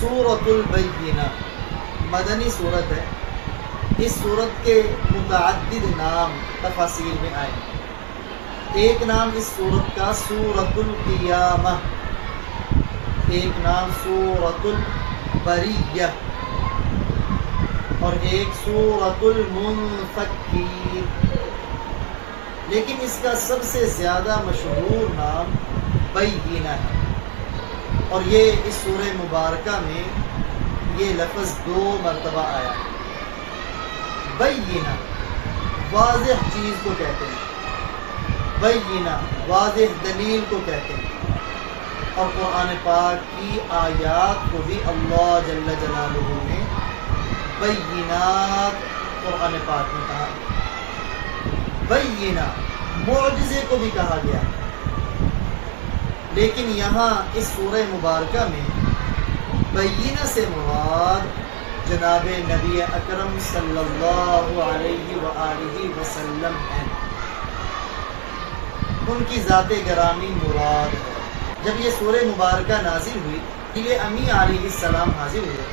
سورۃ البینہ مدنی صورت ہے. اس صورت کے متعدد نام تفاسیر میں آئے. ایک نام اس صورت کا سورۃ القیامہ، ایک نام سورۃ البریہ، اور ایک سورۃ المنفکین. لیکن اس کا سب سے زیادہ مشہور نام بینہ ہے، اور یہ اس سورہ مبارکہ میں یہ لفظ 2 مرتبہ آیا. بینہ واضح چیز کو کہتے ہیں، بینہ واضح دلیل کو کہتے ہیں. اور قرآن پاک کی آیات کو بھی اللہ جل جلالہ نے بینات قرآن پاک میں کہا. بینہ معجزے کو بھی کہا گیا، لیکن یہاں اس سورہ مبارکہ میں بینہ سے مراد جناب نبی اکرم صلی اللہ علیہ وآلہ وسلم ہیں. ان کی ذات گرامی مراد ہے. جب یہ سورہ مبارکہ نازل ہوئی، یہ امی علیہ السلام حاضر ہوئے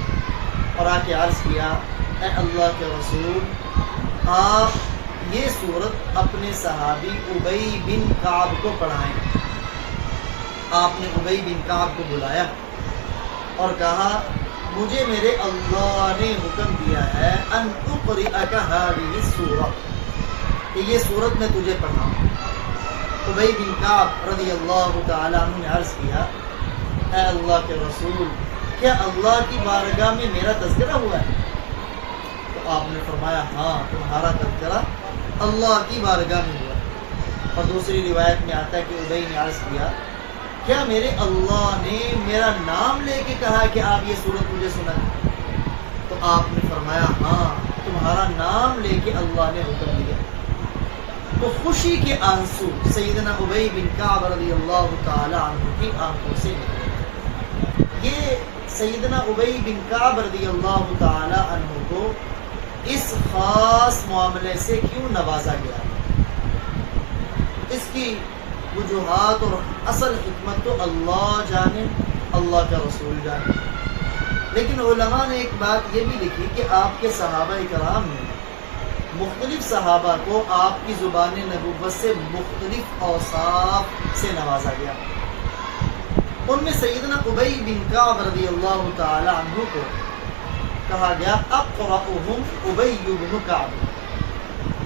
اور آ کے عرض کیا، اے اللہ کے رسول، آپ یہ سورت اپنے صحابی ابی بن کعب کو پڑھائیں. آپ نے ابی بن کعب کو بلایا اور کہا، مجھے میرے اللہ نے حکم دیا ہے ان اقرئک ہذہ السورہ، کہ یہ سورت میں تجھے پڑھاؤں. ابی بن کعب رضی اللہ تعالیٰ عنہ نے عرض کیا، اے اللہ کے رسول، کیا اللہ کی بارگاہ میں میرا تذکرہ ہوا ہے؟ تو آپ نے فرمایا، ہاں، تمہارا تذکرہ اللہ کی بارگاہ میں ہوا. اور دوسری روایت میں آتا ہے کہ ابی نے عرض کیا، کیا میرے اللہ نے میرا نام لے کے کہا کہ آپ یہ سورت مجھے سنائیں؟ تو آپ نے فرمایا، ہاں، تمہارا نام لے کے اللہ نے حکم دیا. تو خوشی کے آنسو سیدنا ابی بن کعب رضی اللہ تعالی عنہ کی آنکھوں سے نکلے. یہ سیدنا ابی بن کعب رضی اللہ تعالی عنہ کو اس خاص معاملے سے کیوں نوازا گیا؟ اس کی وجوہات اور اصل حکمت تو اللہ جانے، اللہ کا رسول جانے. لیکن علماء نے ایک بات یہ بھی لکھی کہ آپ کے صحابہ کرام نے مختلف صحابہ کو آپ کی زبان نبوت سے مختلف اوصاف سے نوازا گیا. ان میں سیدنا ابی بن کعب رضی اللہ تعالی عنہ کو کہا گیا، اقرأہم ابی بن کعب،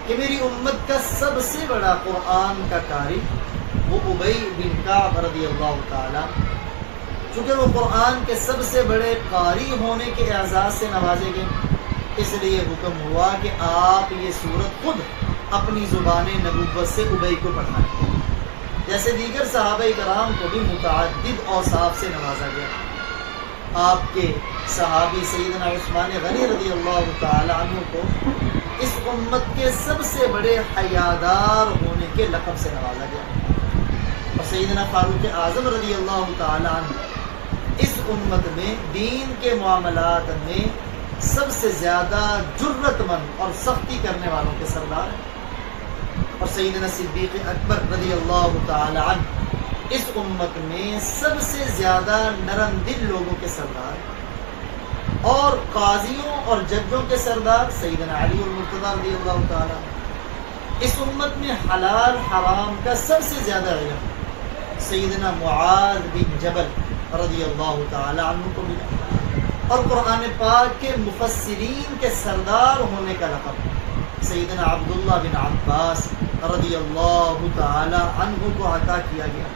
کہ میری امت کا سب سے بڑا قرآن کا قاری وہ ابی بن کعب رضی اللہ تعالی. چونکہ وہ قرآن کے سب سے بڑے قاری ہونے کے اعزاز سے نوازے گئے، اس لیے حکم ہوا کہ آپ یہ سورت خود اپنی زبان نبوت سے ابی کو پڑھائیں. جیسے دیگر صحابہ کرام کو بھی متعدد اوصاف سے نوازا گیا. آپ کے صحابی سیدنا عثمان غنی رضی اللہ تعالی عنہ کو اس امت کے سب سے بڑے حیادار ہونے کے لقب سے نوازا گیا. اور سیدنا فاروق اعظم رضی اللہ تعالی عنہ اس امت میں دین کے معاملات میں سب سے زیادہ جرت مند اور سختی کرنے والوں کے سردار ہیں. اور سیدنا صدیق اکبر رضی اللہ تعالی عنہ اس امت میں سب سے زیادہ نرم دل لوگوں کے سردار ہیں. اور قاضیوں اور ججوں کے سردار سیدنا علی المرتضیٰ رضی اللہ تعالی عنہ. اس امت میں حلال حرام کا سب سے زیادہ علم سیدنا معاذ بن جبل رضی اللہ تعالی عنہ کو ملا. اور قرآن پاک کے مفسرین کے سردار ہونے کا لقب سیدنا عبداللہ بن عباس رضی اللہ تعالی عنہ کو عطا کیا گیا.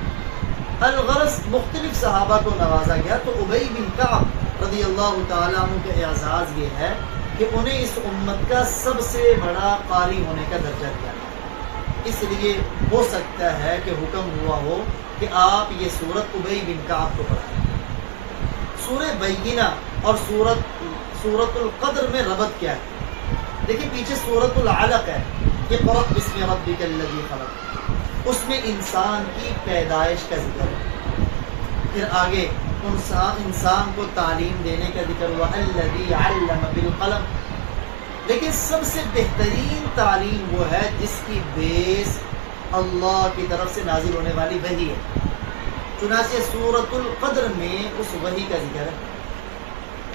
الغرض مختلف صحابہ کو نوازا گیا. تو ابی بن کعب رضی اللہ تعالی عنہ کا اعزاز یہ ہے کہ انہیں اس امت کا سب سے بڑا قاری ہونے کا درجہ دیا گیا. اس لیے ہو سکتا ہے کہ حکم ہوا ہو کہ آپ یہ سورت ابی بن کعب کو پڑھائیں. سورہ بینہ اور سورۃ القدر میں ربط کیا ہے؟ دیکھیں، پیچھے سورۃ العلق ہے، اقرأ بسم ربک الذی خلق، اس میں انسان کی پیدائش کا ذکر ہے. پھر آگے انسان کو تعلیم دینے کا ذکر ہوا، الذی علم بالقلم. لیکن سب سے بہترین تعلیم وہ ہے جس کی بیس اللہ کی طرف سے نازل ہونے والی وحی ہے. چنانچہ سورۃ القدر میں اس وحی کا ذکر ہے.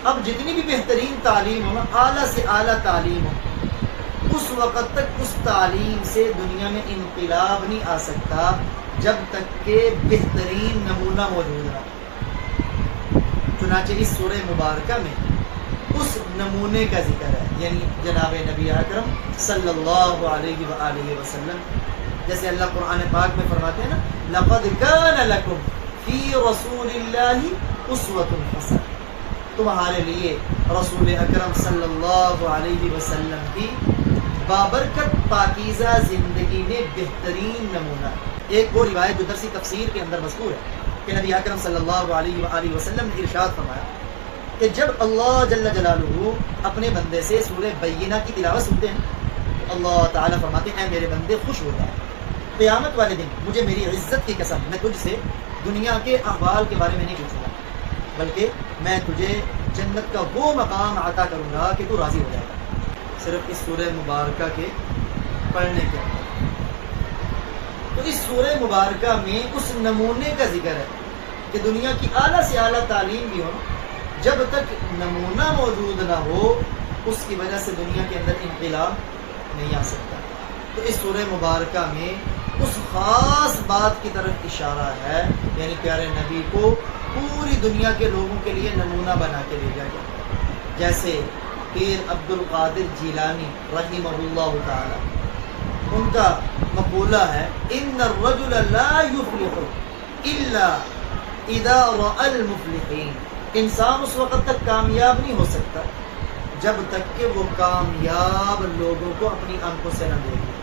اب جتنی بھی بہترین تعلیم ہو نا، اعلیٰ سے اعلیٰ تعلیم ہو، اس وقت تک اس تعلیم سے دنیا میں انقلاب نہیں آ سکتا جب تک کہ بہترین نمونہ موجود رہا۔ چنانچہ اس سورہ مبارکہ میں اس نمونے کا ذکر ہے، یعنی جناب نبی اکرم صلی اللہ علیہ وآلہ وسلم، جیسے اللہ قرآن پاک میں فرماتے ہیں نا، لَقَدْ كَانَ لَكُمْ فِي رَسُولِ اللَّهِ أُسْوَةٌ حَسَنَةٌ، تمہارے لیے رسول اکرم صلی اللہ علیہ وسلم کی بابرکت پاکیزہ زندگی میں بہترین نمونہ۔ ایک وہ روایت جو درسی تفسیر کے اندر مذکور ہے کہ نبی اکرم صلی اللہ علیہ وآلہ وسلم نے ارشاد فرمایا کہ جب اللہ جل جلالہ اپنے بندے سے سورہ بینہ کی تلاوت سنتے ہیں تو اللہ تعالیٰ فرماتے ہیں اے میرے بندے خوش ہو جائے، قیامت والے دن مجھے میری عزت کی قسم میں تجھ سے دنیا کے احوال کے بارے میں نہیں پوچھوں گا، بلکہ میں تجھے جنت کا وہ مقام عطا کروں گا کہ تو راضی ہو جائے گا، صرف اس سورہ مبارکہ کے پڑھنے کے اندر۔ تو اس سورہ مبارکہ میں اس نمونے کا ذکر ہے کہ دنیا کی اعلیٰ سے اعلیٰ تعلیم بھی ہو، جب تک نمونہ موجود نہ ہو اس کی وجہ سے دنیا کے اندر انقلاب نہیں آ سکتا۔ تو اس سورہ مبارکہ میں اس خاص بات کی طرف اشارہ ہے، یعنی پیارے نبی کو پوری دنیا کے لوگوں کے لیے نمونہ بنا کے بھیجا گیا، جیسے پیر عبد القادر جیلانی رحمہ اللہ تعالی، ان کا مقولہ ہے ان الرجل لا يفلح الا اذا رأى المفلحین، انسان اس وقت تک کامیاب نہیں ہو سکتا جب تک کہ وہ کامیاب لوگوں کو اپنی آنکھوں سے نہ دیکھے۔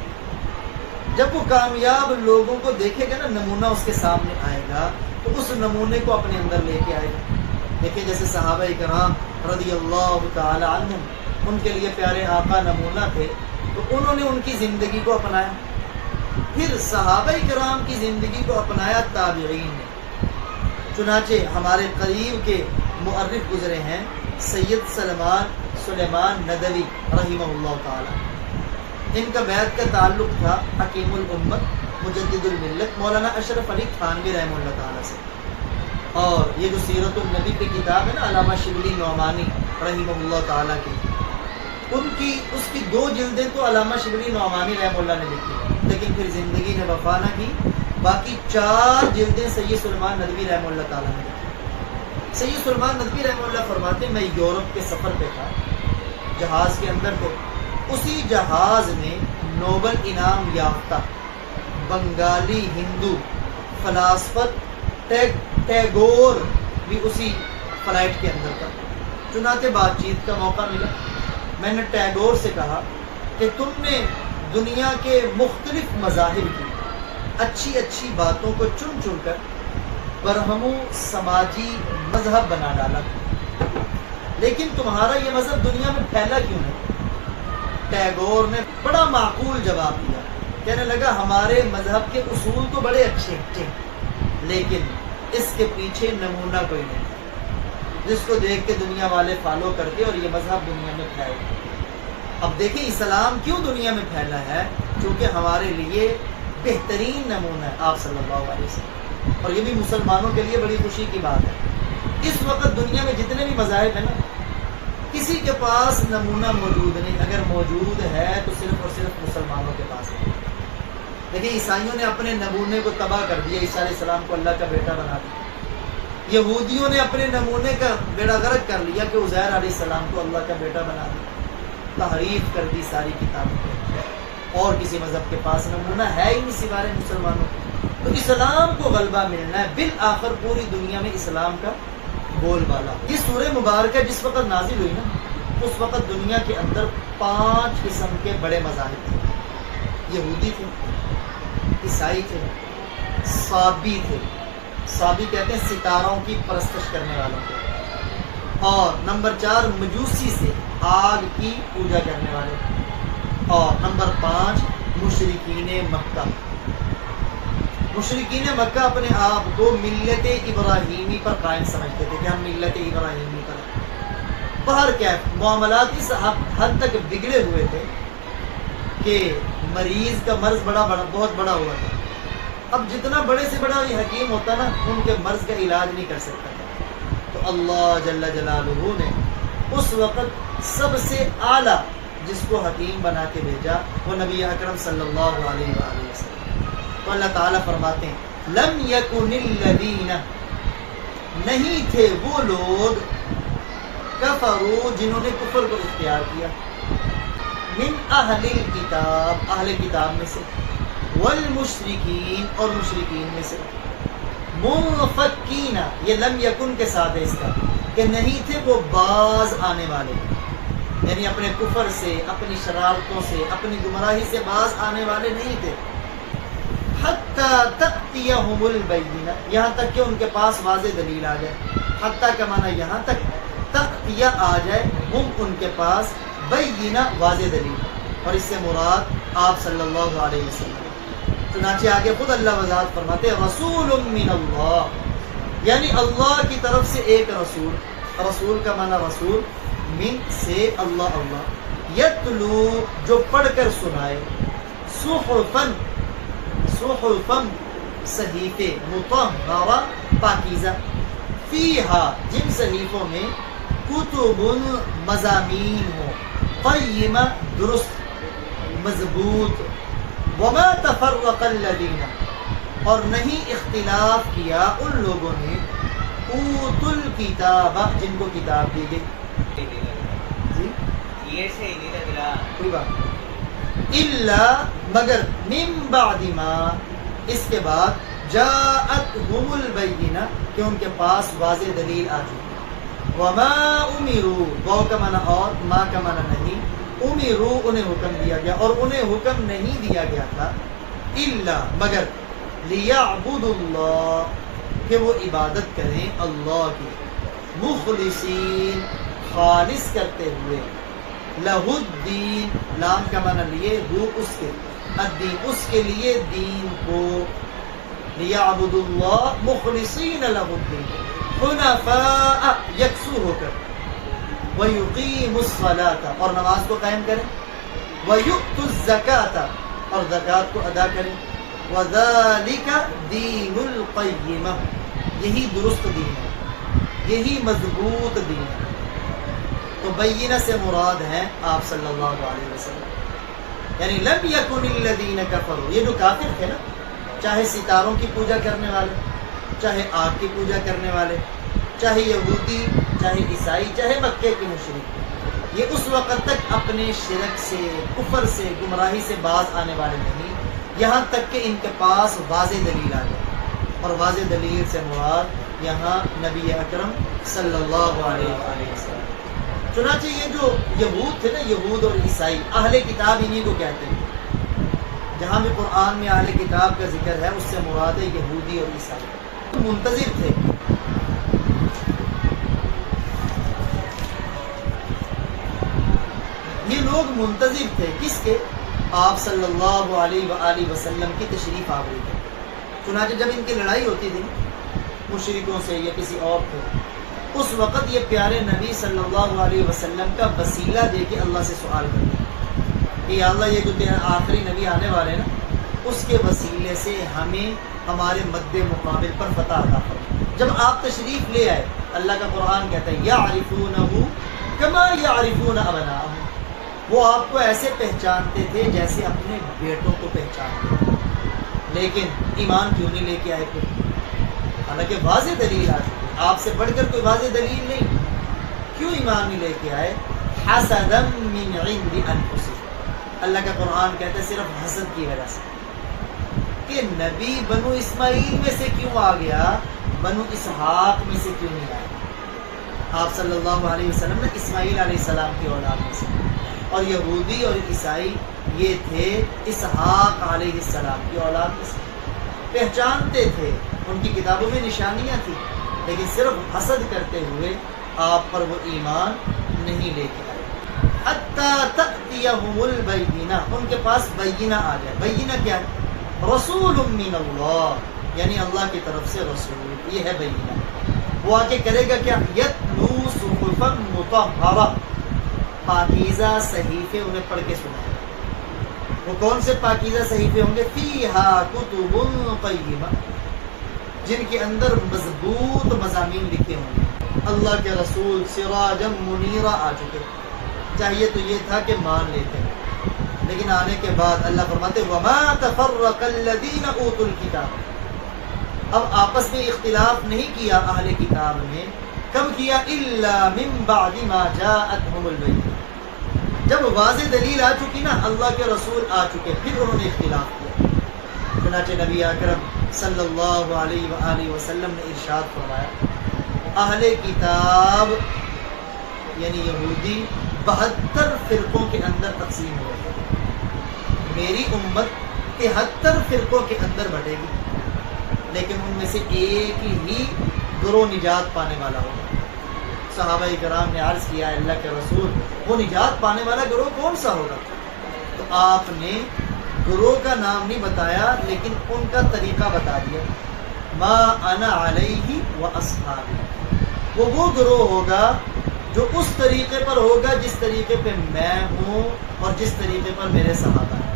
جب وہ کامیاب لوگوں کو دیکھے گا نا، نمونہ اس کے سامنے آئے گا تو اس نمونے کو اپنے اندر لے کے آئے گا۔ دیکھیں جیسے صحابہ کرام رضی اللہ تعالی عنہم، ان کے لیے پیارے آقا نمونہ تھے، تو انہوں نے ان کی زندگی کو اپنایا، پھر صحابہ کرام کی زندگی کو اپنایا تابعین نے۔ چنانچہ ہمارے قریب کے مؤرخ گزرے ہیں سید سلیمان ندوی رحمہ اللہ تعالی، ان کا بیعت کا تعلق تھا حکیم الامت مجدد الملت مولانا اشرف علی تھانوی رحمہ اللہ تعالی سے، اور یہ جو سیرت النبی کی کتاب ہے نا علامہ شبلی نعمانی رحمہ اللہ تعالی کی، اس کی 2 جلدیں تو علامہ شبلی نعمانی رحمہ اللہ نے لکھی، لیکن پھر زندگی نے وفا نہ کی، باقی 4 جلدیں سید سلیمان ندوی رحمہ اللہ تعالیٰ نے لکھی۔ سید سلیمان ندوی رحمہ اللہ فرماتے ہیں میں یورپ کے سفر پہ تھا، جہاز کے اندر تھے، اسی جہاز میں نوبل انعام یافتہ بنگالی ہندو فلاسفہ ٹیگور بھی اسی فلائٹ کے اندر تھا۔ چنانچہ بات چیت کا موقع ملا، میں نے ٹیگور سے کہا کہ تم نے دنیا کے مختلف مذاہب کی اچھی اچھی باتوں کو چن چن کر برہم و سماجی مذہب بنا ڈالا، لیکن تمہارا یہ مذہب دنیا میں پھیلا کیوں نہیں؟ ٹیگور نے بڑا معقول جواب دیا، کہنے لگا ہمارے مذہب کے اصول تو بڑے اچھے ہیں، لیکن اس کے پیچھے نمونہ کوئی نہیں جس کو دیکھ کے دنیا والے فالو کرتے اور یہ مذہب دنیا میں پھیل۔ اب دیکھیں اسلام کیوں دنیا میں پھیلا ہے، چونکہ ہمارے لیے بہترین نمونہ ہے آپ صلی اللہ علیہ وسلم، اور یہ بھی مسلمانوں کے لیے بڑی خوشی کی بات ہے۔ اس وقت دنیا میں جتنے بھی مذاہب ہیں نا، کسی کے پاس نمونہ موجود نہیں، اگر موجود ہے تو صرف اور صرف مسلمانوں کے پاس ہے۔ دیکھیں عیسائیوں نے اپنے نمونے کو تباہ کر دیا، عیسیٰ علیہ السلام کو اللہ کا بیٹا بنا دیا۔ یہودیوں نے اپنے نمونے کا بیڑا غرق کر لیا کہ عزیر علیہ السلام کو اللہ کا بیٹا بنا دیا، تحریف کر دی ساری کتابوں کو، اور کسی مذہب کے پاس نمونہ ہے ہی نہیں سوائے مسلمانوں کو۔ تو اسلام کو غلبہ ملنا ہے، بالآخر پوری دنیا میں اسلام کا بول بالا۔ یہ سورہ مبارکہ جس وقت نازل ہوئی نا، اس وقت دنیا کے اندر 5 قسم کے بڑے مذاہب تھے، یہودی تھے، عیسائی تھے، صابی تھے، صابی کہتے ہیں ستاروں کی پرستش کرنے والوں کو، اور نمبر 4 مجوسی سے آگ کی پوجا کرنے والے، اور نمبر 5 مشرکین مکہ۔ مشرکین مکہ اپنے آپ کو ملت ابراہیمی پر قائم سمجھتے تھے کہ ہم ملت ابراہیمی پر، باہر کیا معاملات اس حد تک بگڑے ہوئے تھے کہ مریض کا مرض بہت بڑا ہوا تھا۔ اب جتنا بڑے سے بڑا یہ حکیم ہوتا نا، ان کے مرض کا علاج نہیں کر سکتا تھا، تو اللہ جل جلالہ نے اس وقت سب سے اعلیٰ جس کو حکیم بنا کے بھیجا وہ نبی اکرم صلی اللہ علیہ وآلہ وسلم. تو اللہ تعالیٰ فرماتے ہیں لم یکن الذین، نہیں تھے وہ لوگ، کفروا جنہوں نے کفر کو اختیار کیا، من اہل الکتاب اہل کتاب میں سے، والمشرکین اور مشرکین میں سے، منفکین یہ لم یکن کے ساتھ ہے اس کا کہ نہیں تھے وہ باز آنے والے، یعنی اپنے کفر سے، اپنی شرارتوں سے، اپنی گمراہی سے باز آنے والے نہیں تھے. حتی تأتیہم البینہ، یہاں تک کہ ان کے پاس واضح دلیل آ جائے. حتی کا معنی یہاں تک، تأتیہ آ جائے، ہم ان کے پاس، بینہ واضح دلیل، اور اس سے مراد آپ صلی اللہ علیہ وسلم. چنانچہ آگے خود اللہ وضاحت فرماتے ہیں رسول من اللہ، یعنی اللہ کی طرف سے ایک رسول. رسول کا معنی رسول، من سے اللہ، اللہ، یتلو جو پڑھ کر سنائے، صحفاً صحفاً صحیفے، مطہرہ پاکیزہ، فیہا جن صحیفوں میں، کتب مضامین ہو، قیمہ درست مضبوط، وما تفرق الذین اور نہیں اختلاف کیا ان لوگوں نے، اوتوا الکتاب جن کو کتاب دی گئی، جی یہ سے نہیں لگا کوئی بات الا مگر، من بعد ما اس کے بعد، جاءتہم البینہ کہ ان کے پاس واضح دلیل آ چکی. وما امروا، واو کا معنی اور، ما کا معنی نہیں، امروا انہیں حکم دیا گیا، اور انہیں حکم نہیں دیا گیا تھا، الا مگر، لیعبدوا اللہ کہ وہ عبادت کریں اللہ کی، مخلصین خالص کرتے ہوئے، لہ الدین لام کا معنی لیے، ہو اس کے، الدین اس کے لیے دین کو، لیعبدوا اللہ مخلصین لہ الدین، حنفاء یکسو ہو کر، وَيُقِيمُ الصَّلَاةَ اور نماز کو قائم کریں، وَيُؤْتُ الزَّكَاةَ اور زکوٰۃ کو ادا کریں، وَذَلِكَ دِينُ الْقَيِّمَةِ یہی درست دین ہے، یہی مضبوط دین ہے. تو بینہ سے مراد ہے آپ صلی اللہ علیہ وسلم، یعنی لم یکن الذین کفروا، یہ جو کافر تھے نا، چاہے ستاروں کی پوجا کرنے والے، چاہے آگ کی پوجا کرنے والے، چاہے یہودی، چاہے عیسائی، چاہے مکے کے مشرک، یہ اس وقت تک اپنے شرک سے، کفر سے، گمراہی سے باز آنے والے نہیں، یہاں تک کہ ان کے پاس واضح دلیل آ جائے. اور واضح دلیل سے مراد یہاں نبی اکرم صلی اللہ علیہ وسلم. چنانچہ یہ جو یہود تھے نا، یہود اور عیسائی، اہل کتاب انہی کو کہتے ہیں. جہاں بھی قرآن میں اہل کتاب کا ذکر ہے اس سے مراد ہے یہودی اور عیسائی. منتظر تھے، یہ لوگ منتظر تھے کس کے؟ آپ صلی اللہ علیہ وآلہ وسلم کی تشریف آوری تھے. چنانچہ جب ان کی لڑائی ہوتی تھی مشرکوں سے یا کسی اور سے، اس وقت یہ پیارے نبی صلی اللہ علیہ وسلم کا وسیلہ دے کے اللہ سے سوال کرتے کہ یا اللہ یہ جو تیرا آخری نبی آنے والے ہیں نا، اس کے وسیلے سے ہمیں ہمارے مد مقابل پر فتح عطا فرما. جب آپ تشریف لے آئے، اللہ کا قرآن کہتا ہے یعرفونہ کما یعرفون ابناءہم، وہ آپ کو ایسے پہچانتے تھے جیسے اپنے بیٹوں کو پہچانتے تھے، لیکن ایمان کیوں نہیں لے کے آئے پھر؟ حالانکہ واضح دلیل آ چکی، آپ سے بڑھ کر کوئی واضح دلیل نہیں، کیوں ایمان نہیں لے کے آئے؟ حسدا من عند انفسہم، اللہ کا قرآن کہتا ہے صرف حسد کی وجہ سے کہ نبی بنو اسماعیل میں سے کیوں آ گیا، بنو اسحاق میں سے کیوں نہیں آیا. آپ صلی اللہ علیہ وسلم نے اسماعیل علیہ السلام کی اولاد میں سے، اور یہودی اور عیسائی یہ تھے اسحاق علیہ السلام کی اولاد میں سے. پہچانتے تھے، ان کی کتابوں میں نشانیاں تھیں، لیکن صرف حسد کرتے ہوئے آپ پر وہ ایمان نہیں لے کے آئے. حتی تأتیہم البینہ، ان کے پاس بینہ آ جائے. بینہ کیا ہے؟ رسول من اللہ، یعنی اللہ کی طرف سے رسول، یہ ہے بینہ. وہ آ کے کرے گا کیا؟ یتلو صحفا مطہرہ، پاکیزہ صحیفے انہیں پڑھ کے سنائے گا. وہ کون سے پاکیزہ صحیفے ہوں گے؟ فیہا کتب قیمہ، جن کے اندر مضبوط مضامین لکھے ہوں گے. اللہ کے رسول سراجا منیرا آ چکے. چاہیے تو یہ تھا کہ مان لیتے، لیکن آنے کے بعد اللہ فرماتے وما تفرق الذین اوتوا الکتاب. اب آپس میں اختلاف نہیں کیا اہل کتاب نے. کب کیا؟ الا من بعد ما جاءتهم البینۃ. جب واضح دلیل آ چکی نا، اللہ کے رسول آ چکے، پھر انہوں نے اختلاف کیا. چنانچہ نبی اکرم صلی اللہ علیہ وآلہ وسلم نے ارشاد فرمایا اہل کتاب یعنی یہودی 72 فرقوں کے اندر تقسیم ہو گئے. میری امت 73 فرقوں کے اندر بٹے گی، لیکن ان میں سے ایک ہی گروہ نجات پانے والا ہوگا. صحابہ کرام نے عرض کیا اللہ کے رسول وہ نجات پانے والا گروہ کون سا ہوگا؟ تو آپ نے گروہ کا نام نہیں بتایا، لیکن ان کا طریقہ بتا دیا. ما انا علیہ و اصحابی. وہ گروہ ہوگا جو اس طریقے پر ہوگا جس طریقے پہ میں ہوں اور جس طریقے پر میرے صحابہ ہیں.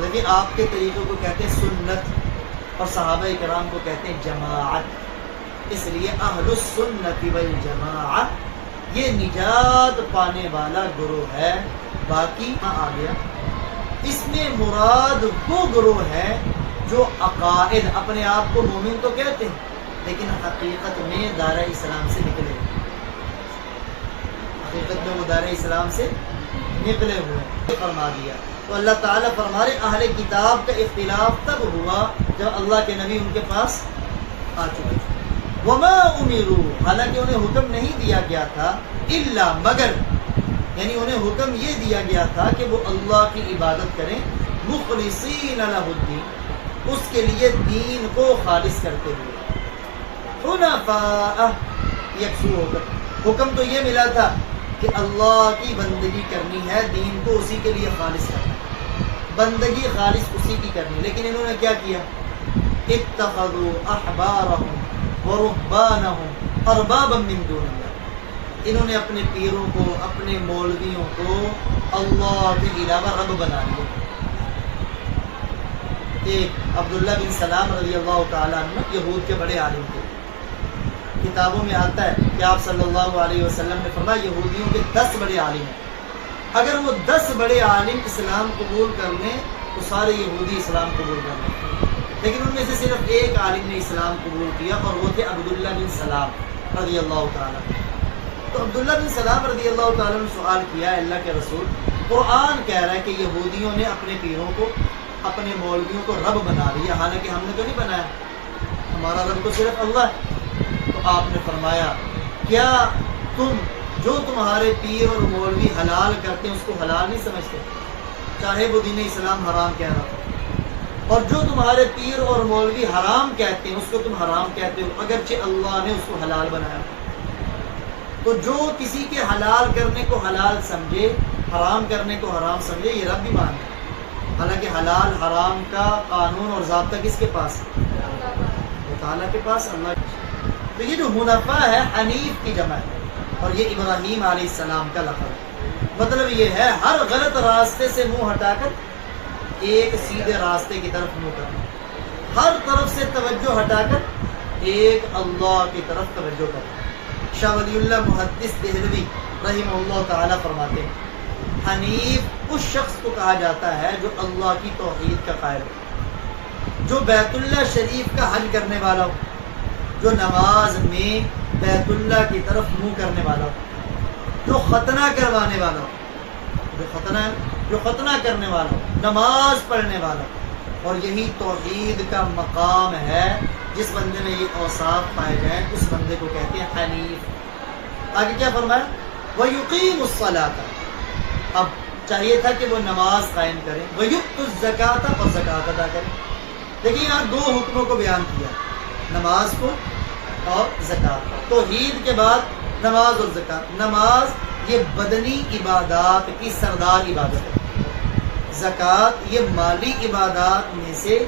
لیکن آپ کے طریقے کو کہتے ہیں سنت اور صحابہ کرام کو کہتے ہیں جماعت. اس لیے اہل السنت والجماعت یہ نجات پانے والا گروہ ہے. باقی آ گیا اس میں مراد وہ گروہ ہے جو عقائد اپنے آپ کو مومن تو کہتے ہیں لیکن حقیقت میں دائرہ اسلام سے نکلے، حقیقت میں وہ دائرہ اسلام سے نکلے ہوئے فرما دیا. تو اللہ تعالیٰ فرما رہے اہل کتاب کا اختلاف تب ہوا جب اللہ کے نبی ان کے پاس آ چکے تھے. وما امروا، حالانکہ انہیں حکم نہیں دیا گیا تھا الا مگر، یعنی انہیں حکم یہ دیا گیا تھا کہ وہ اللہ کی عبادت کریں مخلصین لہ الدین، اس کے لیے دین کو خالص کرتے ہوئے، حنفاء یکسو ہو کر. حکم تو یہ ملا تھا کہ اللہ کی بندگی کرنی ہے، دین کو اسی کے لیے خالص کرنا ہے، بندگی خالص اسی کی کرنی. لیکن انہوں نے کیا کیا؟ اتخذوا احبارهم ورهبانهم اربابا من دون اللہ. انہوں نے اپنے پیروں کو، اپنے مولویوں کو اللہ کے علاوہ رب بنا لیا. ایک عبداللہ بن سلام رضی اللہ تعالیٰ عنہ یہود کے بڑے عالم تھے. کتابوں میں آتا ہے کہ آپ صلی اللہ علیہ وسلم نے فرمایا یہودیوں کے 10 بڑے عالم ہیں، اگر وہ 10 بڑے عالم اسلام قبول کر لیں تو سارے یہودی اسلام قبول کر لیں. لیکن ان میں سے صرف ایک عالم نے اسلام قبول کیا اور وہ تھے عبداللہ بن سلام رضی اللہ تعالیٰ. تو عبداللہ بن سلام رضی اللہ تعالیٰ نے سوال کیا اللہ کے رسول، قرآن کہہ رہا ہے کہ یہودیوں نے اپنے پیروں کو، اپنے مولویوں کو رب بنا لیا، حالانکہ ہم نے تو نہیں بنایا، ہمارا رب تو صرف اللہ ہے. تو آپ نے فرمایا کیا تم جو تمہارے پیر اور مولوی حلال کرتے ہیں اس کو حلال نہیں سمجھتے، چاہے وہ دین اسلام حرام کہہ رہا ہو، اور جو تمہارے پیر اور مولوی حرام کہتے ہیں اس کو تم حرام کہتے ہو اگرچہ اللہ نے اس کو حلال بنایا. تو جو کسی کے حلال کرنے کو حلال سمجھے، حرام کرنے کو حرام سمجھے، یہ رب بھی مانتا ہے. حالانکہ حلال حرام کا قانون اور ضابطہ کس کے پاس؟ اللہ تعالیٰ کے پاس، اللہ کے پاس. تو یہ جو حنفاء ہے حنیف کی جمع ہے، اور یہ ابراہیم علیہ السلام کا لقب ہے. مطلب یہ ہے ہر غلط راستے سے منہ ہٹا کر ایک سیدھے راستے کی طرف منہ کرنا، ہر طرف سے توجہ ہٹا کر ایک اللہ کی طرف توجہ کرنا. شاہ ولی اللہ محدث دہلوی رحمہ اللہ تعالیٰ فرماتے ہیں حنیف اس شخص کو کہا جاتا ہے جو اللہ کی توحید کا قائل ہو، جو بیت اللہ شریف کا حج کرنے والا ہو، جو نماز میں بیت اللہ کی طرف منہ کرنے والا ہو، جو ختنہ کروانے والا ہو، جو ختنہ کرنے والا ہو، نماز پڑھنے والا ہو. اور یہی توحید کا مقام ہے. جس بندے میں یہ اوصاف پائے جائیں اس بندے کو کہتے ہیں حنیف. آگے کیا فرمایا؟ وَيُقِيمُ الصَّلَاةَ. اب چاہیے تھا کہ وہ نماز قائم کریں، وَيُؤْتُ الزَّكَاةَ، اور زکوٰۃ ادا کریں. لیکن یہاں 2 حکموں کو بیان کیا، نماز کو اور زکوٰۃ. توحید کے بعد نماز اور زکوٰۃ. نماز یہ بدنی عبادات کی سردار عبادت ہے، زکوٰۃ یہ مالی عبادات میں سے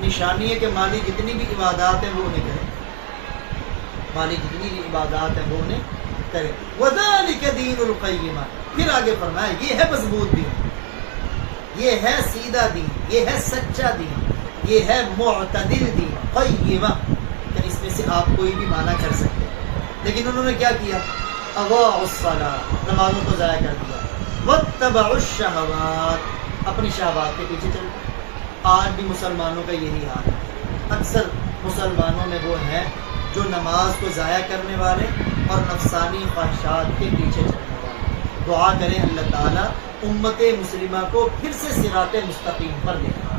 نشانی ہے کہ مالی جتنی بھی عبادات ہیں وہ انہیں کریں، مالی جتنی بھی عبادات ہیں وہ انہیں کریں. وَذَلِكَ دِينُ الْقَيِّمَةِ. پھر آگے فرمایا یہ ہے مضبوط دین، یہ ہے سیدھا دین، یہ ہے سچا دین، یہ ہے معتدل دین. قیمہ کہ اس میں سے آپ کوئی بھی معنی کر سکتے ہیں. لیکن انہوں نے کیا کیا؟ اضاعوا الصلاۃ، نمازوں کو ضائع کر دیا، واتبعوا الشہوات، اپنی شہوات کے پیچھے چل پڑے۔ آج بھی مسلمانوں کا یہی حال ہے، اکثر مسلمانوں میں وہ ہیں جو نماز کو ضائع کرنے والے اور نفسانی خواہشات کے پیچھے چلنے والے۔ دعا کریں اللہ تعالیٰ امت مسلمہ کو پھر سے صراط مستقیم پر لے آئے۔